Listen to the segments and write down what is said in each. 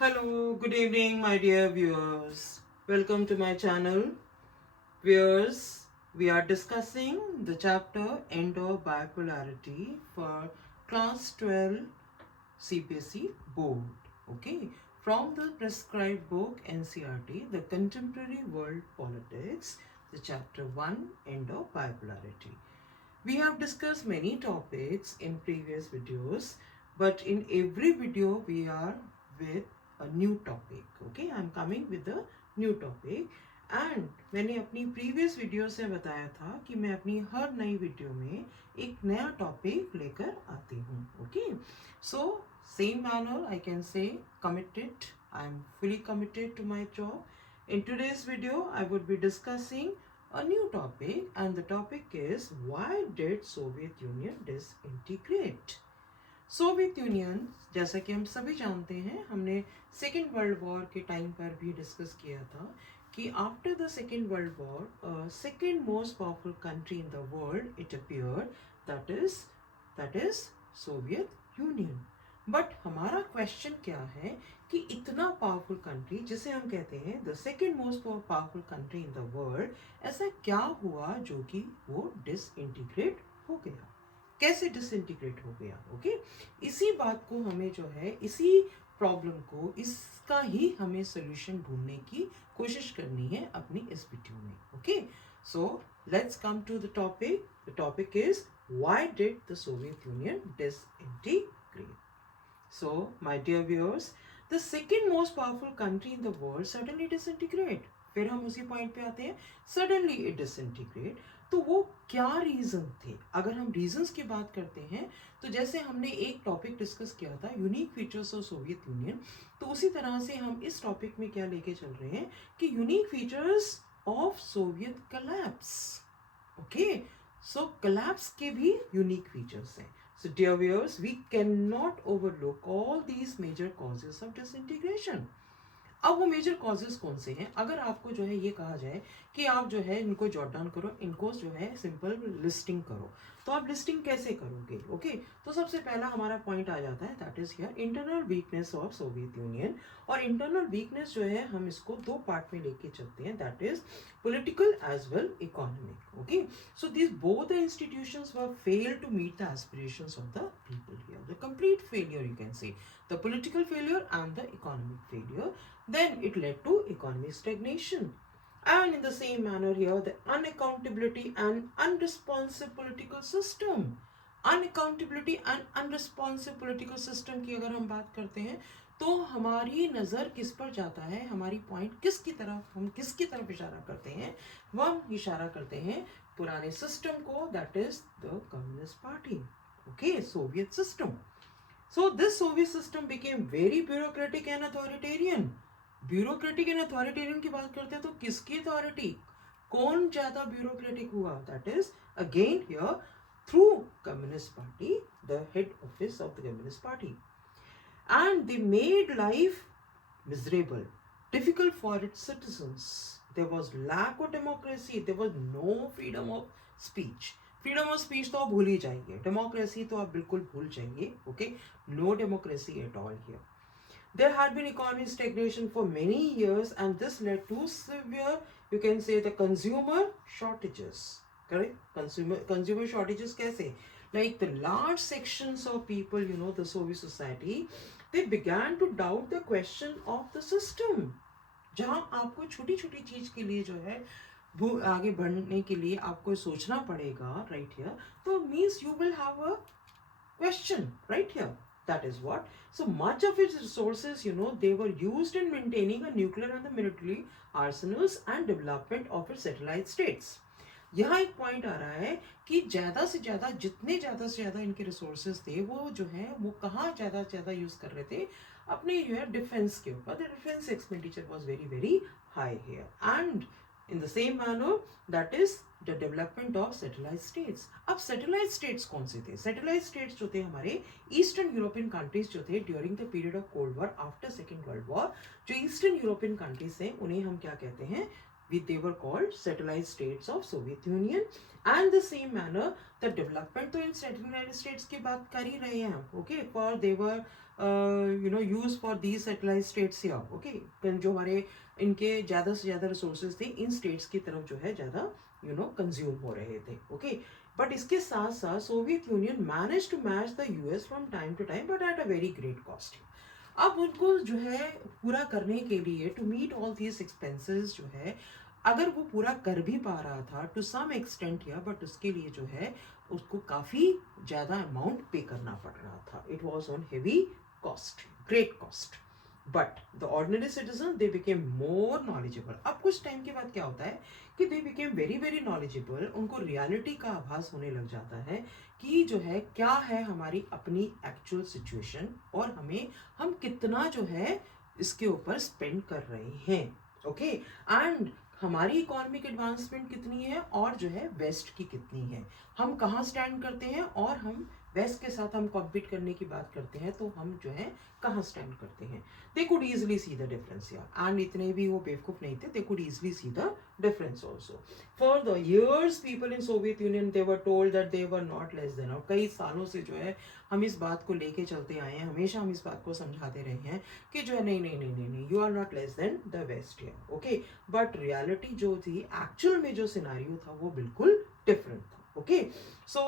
Hello, good evening, my dear viewers. Welcome to my channel. Viewers, we are discussing the chapter End of Bipolarity for Class 12 CBSE Board. Okay, from the prescribed book NCERT, The Contemporary World Politics, the chapter 1 End of Bipolarity. We have discussed many topics in previous videos, but in every video we are with a new topic. Okay, I am coming with a new topic. And मैंने अपनी previous video से बताया था कि मैं अपनी हर नई वीडियो में एक नया टॉपिक लेकर आती हूँ. Okay, so same manner I can say committed, I am fully committed to my job. In today's video, I would be discussing a new topic, and the topic is why did Soviet Union disintegrate? Soviet union, जैसा कि हम सभी जानते हैं, हमने second world war के टाइम पर भी डिस्कस किया था कि after the second world war second most powerful country in the world it appeared, that is Soviet union. But हमारा क्वेश्चन क्या है कि इतना पावरफुल कंट्री जिसे हम कहते हैं the second most powerful country in the world, ऐसा क्या हुआ जो कि वो डिसइंटीग्रेट हो गया, कैसे डिसइंटीग्रेट हो गया. ओके, इसी बात को हमें जो है, इसी प्रॉब्लम को, इसका ही हमें सोल्यूशन ढूंढने की कोशिश करनी है अपनी इस वीडियो में. Okay, so let's come to the topic. The topic is why did the Soviet Union disintegrate. So, my dear viewers, the second most powerful country in the world suddenly disintegrate. फिर हम उसी पॉइंट पे आते हैं, suddenly it disintegrate. तो वो क्या रीजन थे? अगर हम रीजंस की बात करते हैं तो जैसे हमने एक टॉपिक डिस्कस किया था unique features of Soviet union, तो उसी तरह से हम इस टॉपिक में क्या लेके चल रहे हैं कि unique features of Soviet collapse. Okay, सो कोलैप्स के भी यूनिक फीचर्स हैं. So dear viewers, we cannot overlook all these major causes of disintegration. अब वो मेजर कॉजेज कौन से हैं? अगर आपको जो है ये कहा जाए कि आप जो है इनको जॉट डाउन करो, इनको जो है सिंपल लिस्टिंग करो, तो आप लिस्टिंग कैसे करोगे? ओके, तो सबसे पहला हमारा पॉइंट आ जाता है, that is here internal weakness of Soviet union. और इंटरनल वीकनेस जो है हम इसको दो पार्ट में लेके चलते हैं, that is political as well economic. Okay, so this both the institutions were fail to meet the aspirations of the people here. The complete failure, you can say, the political failure and the economic failure. Then it led to economic stagnation. And in the same manner here, the unaccountability and unresponsive political system. Unaccountability and unresponsive political system की अगर हम बात करते हैं तो हमारी नज़र किस पर जाता है, हमारी पॉइंट किसकी तरफ, हम किसकी तरफ इशारा करते हैं? वह हम इशारा करते हैं पुराने सिस्टम को, that is the communist party. Okay, Soviet system. So this Soviet system became very bureaucratic and authoritarian. Bureaucratic and authoritarian की बात करते हैं तो किसकी अथॉरिटी, कौन ज्यादा ब्यूरोक्रेटिक हुआ? That is again here through communist party, the head office of the communist party. And they made life miserable, difficult for its citizens. There was lack of democracy. There was no freedom of speech. Freedom of speech तो आप भूल ही जाएंगे, डेमोक्रेसी तो आप बिल्कुल भूल जाएंगे. Okay, no democracy at all here. There had been economic stagnation for many years, and this led to severe, you can say, the consumer shortages. Correct? Consumer shortages कैसे? Like the large sections of people, you know, the Soviet society, they began to doubt the question of the system. जहाँ आपको छोटी छोटी चीज के लिए जो है वो आगे बढ़ने के लिए आपको सोचना पड़ेगा, राइट हियर, तो means you will have a question, right here. That is what. So much of its resources, you know, they were used in maintaining a nuclear and the military arsenals and development of its satellite states. यहाँ एक पॉइंट आ रहा है कि ज़्यादा से ज़्यादा, जितने ज़्यादा से ज़्यादा इनके रिसोर्सेज थे, वो जो है वो कहाँ ज़्यादा से ज़्यादा यूज़ कर रहे थे? अपने जो है डिफेंस के ऊपर. The defence expenditure was very very high here. And in the same manner, that is the development of satellite states. अब satellite states कौन से थे? Satellite states जो थे हमारे ईस्टर्न यूरोपियन कंट्रीज जो थे during the period of cold war after second world war, जो ईस्टर्न यूरोपियन कंट्रीज हैं उन्हें हम क्या कहते हैं? they were called satellite states of Soviet Union. And the same manner the development तो इन satellite states की बात कर ही रहे हैं हम, okay, for they were used for these satellite states here, okay, जो हमारे इनके ज़्यादा से ज़्यादा रिसोर्सेज थे इन स्टेट्स की तरफ जो है ज़्यादा कंज्यूम हो रहे थे, okay. बट इसके साथ साथ Soviet Union manage to match the US from time to time but at a very great cost. अब उनको जो है पूरा करने के लिए to meet all these expenses जो है अगर वो पूरा कर भी पा रहा था टू सम एक्सटेंट या बट उसके लिए जो है उसको काफ़ी ज़्यादा अमाउंट पे करना पड़ रहा था। It was on heavy cost, great cost. But the ordinary citizen they became more knowledgeable. अब कुछ टाइम के बाद क्या होता है कि they became very very knowledgeable, उनको रियलिटी का आभास होने लग जाता है कि जो है क्या है हमारी अपनी एक्चुअल सिचुएशन और हम कितना जो है इसके ऊपर स्पेंड कर रहे हैं, ओके, एंड हमारी इकोनॉमिक एडवांसमेंट कितनी है और जो है वेस्ट की कितनी है, हम कहाँ स्टैंड करते हैं और हम वेस्ट के साथ हम कॉम्पीट करने की बात करते हैं तो हम जो है कहाँ स्टैंड करते हैं। They could easily see the difference यार, एंड इतने भी वो बेवकूफ नहीं थे, they could easily see the difference also. For the years people in Soviet union they were told that they were not less then, और कई सालों से जो है हम इस बात को लेके चलते आए हैं, हमेशा हम इस बात को समझाते रहे हैं कि जो है नहीं नहीं नहीं नहीं नहीं you are not less than the west here, okay. But reality जो थी एक्चुअल में जो सिनारियो था वो बिल्कुल डिफरेंट था, ओके। सो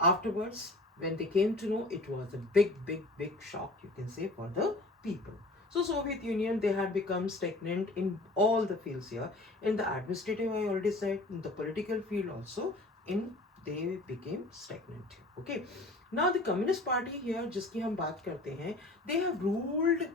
afterwards when they came to know, it was a big shock, you can say, for the people. So Soviet Union, they had become stagnant in all the fields here. In the administrative, I already said, in the political field also, they became stagnant here, okay. Now the Communist Party here, जिसकी हम बात करते हैं, they have ruled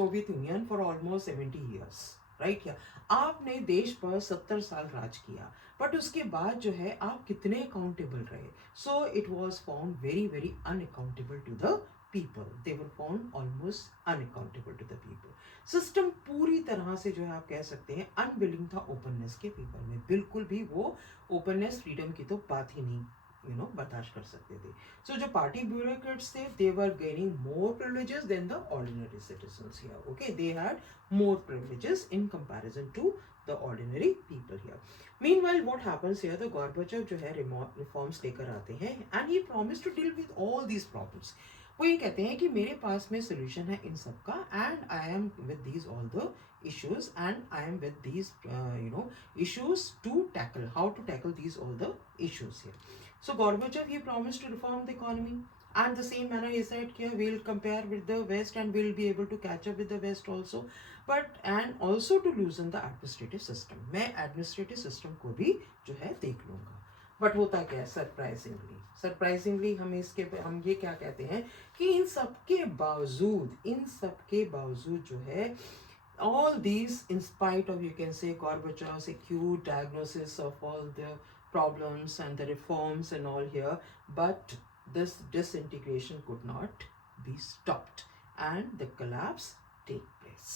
Soviet Union for almost 70 years. Right या आपने देश पर 70 साल राज किया, बट उसके बाद जो है आप कितने अकाउंटेबल रहे। So it was found very very unaccountable to the people, they were found almost unaccountable to the people. System पूरी तरह से जो है आप कह सकते हैं अनविलिंग था ओपननेस के पेपर में, बिल्कुल भी वो ओपननेस फ्रीडम की तो बात ही नहीं बर्दाश्त कर सकते थे। सो जो पार्टी ब्यूरोक्रेट्स थे they were gaining more privileges than the ordinary citizens here, okay, they had more privileges in comparison to the ordinary people here. Meanwhile what happens here, the Gorbachev जो है रिफॉर्म्स लेकर आते हैं and he promise to deal with all these problems. वो ये कहते हैं कि मेरे पास में सोल्यूशन है इन सब का and I am with these all the issues and I am with these issues to tackle, how to tackle these all the issues here. So Gorbachev, he promised to reform the economy and the same manner he said कि we'll compare with the West and we'll be able to catch up with the West also, but and also to loosen the administrative system, मैं administrative system को भी जो है देख लूँगा। बट होता क्या है, सरप्राइजिंगली हम ये क्या कहते हैं कि इन सब के बावजूद जो है all these, in spite of, you can say, Gorbachev's acute diagnosis of all the problems and the reforms and all here, but this disintegration could not be stopped and the collapse take place.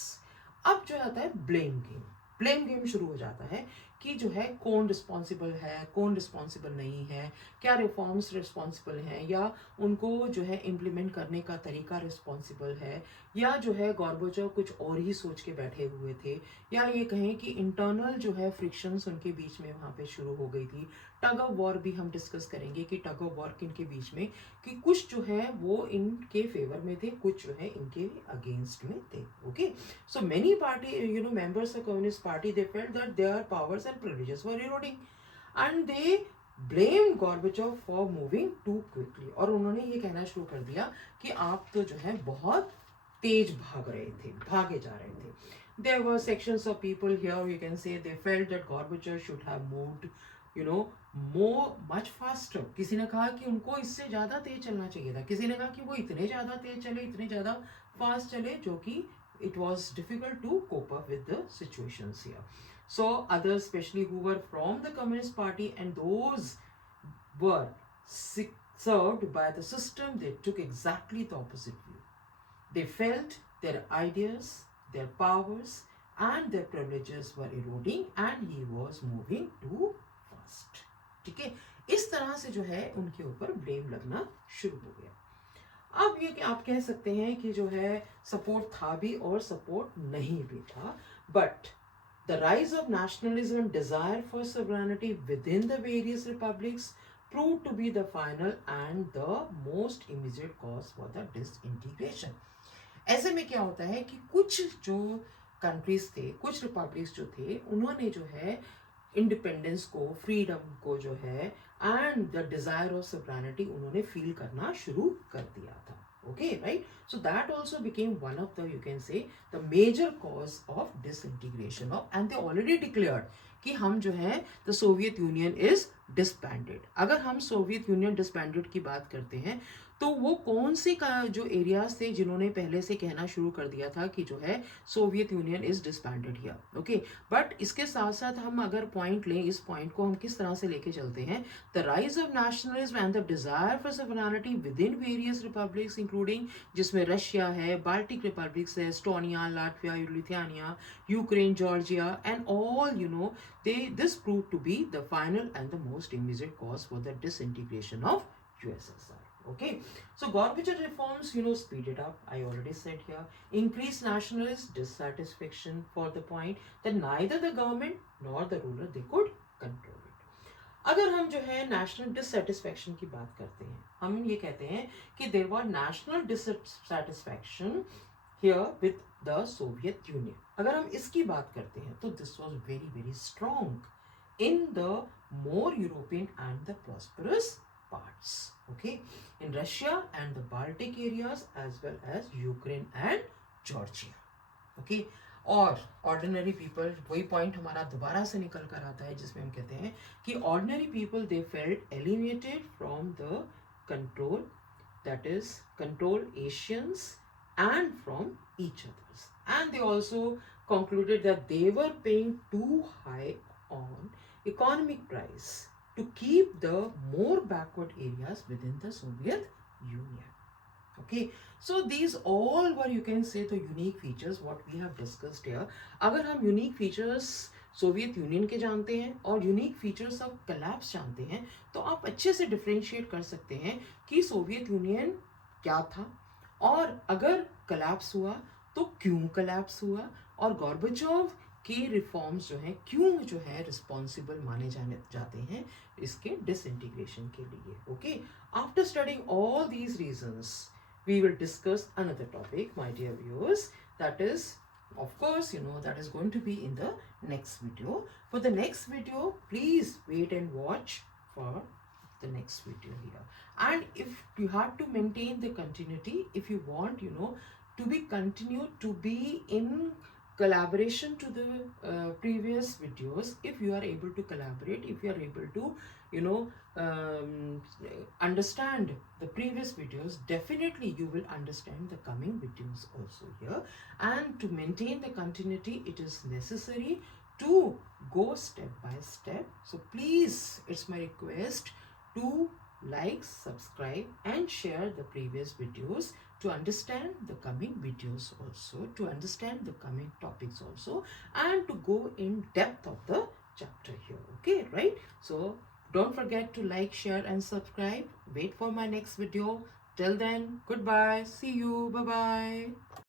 अब जो आता है blame game शुरू हो जाता है कि जो है कौन रिस्पॉन्सिबल है, कौन रिस्पॉन्सिबल नहीं है, क्या रिफॉर्म्स रिस्पॉन्सिबल हैं या उनको जो है इम्प्लीमेंट करने का तरीका रिस्पॉन्सिबल है, या जो है गोर्बाचेव कुछ और ही सोच के बैठे हुए थे, या ये कहें कि इंटरनल जो है फ्रिक्शंस उनके बीच में वहाँ पे शुरू हो गई थी। टग ऑफ वॉर भी हम डिस्कस करेंगे कि टग ऑफ वॉर किनके बीच में, कि कुछ जो है वो इनके फेवर में थे, कुछ जो है इनके अगेंस्ट में थे, okay. So many party members of communist party they felt that there powers and privileges were eroding and they blamed Gorbachev for moving too quickly, और उन्होंने ये कहना शुरू कर दिया कि आप तो जो है बहुत तेज भागे जा रहे थे। There were sections of people here, you can say, they felt that Gorbachev should have moved much faster. किसी ने कहा कि उनको इससे ज़्यादा तेज चलना चाहिए था, किसी ने कहा कि वो इतने ज़्यादा तेज चले, इतने ज़्यादा फास्ट चले, जो कि it was difficult to cope up with the situations here. So others, especially who were from the Communist Party and those were served by the system, they took exactly the opposite view. They felt their ideas, their powers and their privileges were eroding and he was moving too fast. ठीक है, इस तरह से जो है उनके ऊपर ब्लेम लगना शुरू हो गया। अब ये कि आप कह सकते हैं कि जो है सपोर्ट था भी और सपोर्ट नहीं भी था, but The rise of nationalism and desire for sovereignty within the various republics proved to be the final and the most immediate cause for the disintegration. ऐसे में क्या होता है कि कुछ जो कंट्रीज थे, कुछ रिपब्लिक्स जो थे, उन्होंने जो है इंडिपेंडेंस को, फ्रीडम को जो है and the desire of sovereignty उन्होंने फील करना शुरू कर दिया था. Okay, right? So that also became one of the, you can say, the major cause of disintegration of, and they already declared कि हम जो है the Soviet Union is disbanded. अगर हम सोवियत यूनियन डिसबैंडेड की बात करते हैं तो वो कौन से का जो एरियाज थे जिन्होंने पहले से कहना शुरू कर दिया था कि जो है Soviet union is disbanded here. Okay, but इसके साथ साथ हम अगर पॉइंट लें, इस पॉइंट को हम किस तरह से लेके चलते हैं, the rise of nationalism and the desire for sovereignty with in various republics including, जिसमें रशिया है, बाल्टिक रिपब्लिक्स है, Estonia, Latvia, Lithuania, Ukraine, Georgia and all, you know, this proved to be the final and the most immediate cause for the disintegration of USSR. Okay, so Gorbachev reforms, you know, speeded up. I already said here, increased nationalist dissatisfaction for the point that neither the government nor the ruler they could control it. अगर हम जो है national dissatisfaction की बात करते हैं, हम ये कहते हैं कि there was national dissatisfaction here with the Soviet Union. अगर हम इसकी बात करते हैं तो this was very very strong in the more European and the prosperous parts. Okay, in Russia and the Baltic areas as well as Ukraine and Georgia. Okay, और ordinary people, वही point हमारा दोबारा से निकल कर आता है जिसमें हम कहते हैं कि ordinary people they felt alienated from the control, that is control Asians and from each others, and they also concluded that they were paying too high on economic price to keep the more backward areas within the Soviet Union. Okay, so these all were, you can say, the unique features what we have discussed here. अगर हम unique features Soviet union के जानते हैं और unique features of collapse जानते हैं तो आप अच्छे से डिफरेंशिएट कर सकते हैं कि सोवियत यूनियन क्या था और अगर कलैप्स हुआ तो क्यों कलैप्स हुआ और गोर्बाचोव के रिफॉर्म्स जो हैं क्यों जो है रिस्पॉन्सिबल माने जाते हैं इसके डिसइंटीग्रेशन के लिए. Okay, after studying all these reasons we will discuss another topic my dear viewers, that is of course, you know, that is going to be in the next video. For the next video, please wait and watch for the next video here. And if you have to maintain the continuity, if you want, you know, to be continued, to be in collaboration to the previous videos, if you are able to collaborate, if you are able to, you know, understand the previous videos, definitely you will understand the coming videos also here. And to maintain the continuity, it is necessary to go step by step. So please, it's my request to like, subscribe and share the previous videos to understand the coming videos also, to understand the coming topics also, and to go in depth of the chapter here. Okay, right? So don't forget to like, share and subscribe. Wait for my next video. Till then, goodbye. See you. Bye-bye.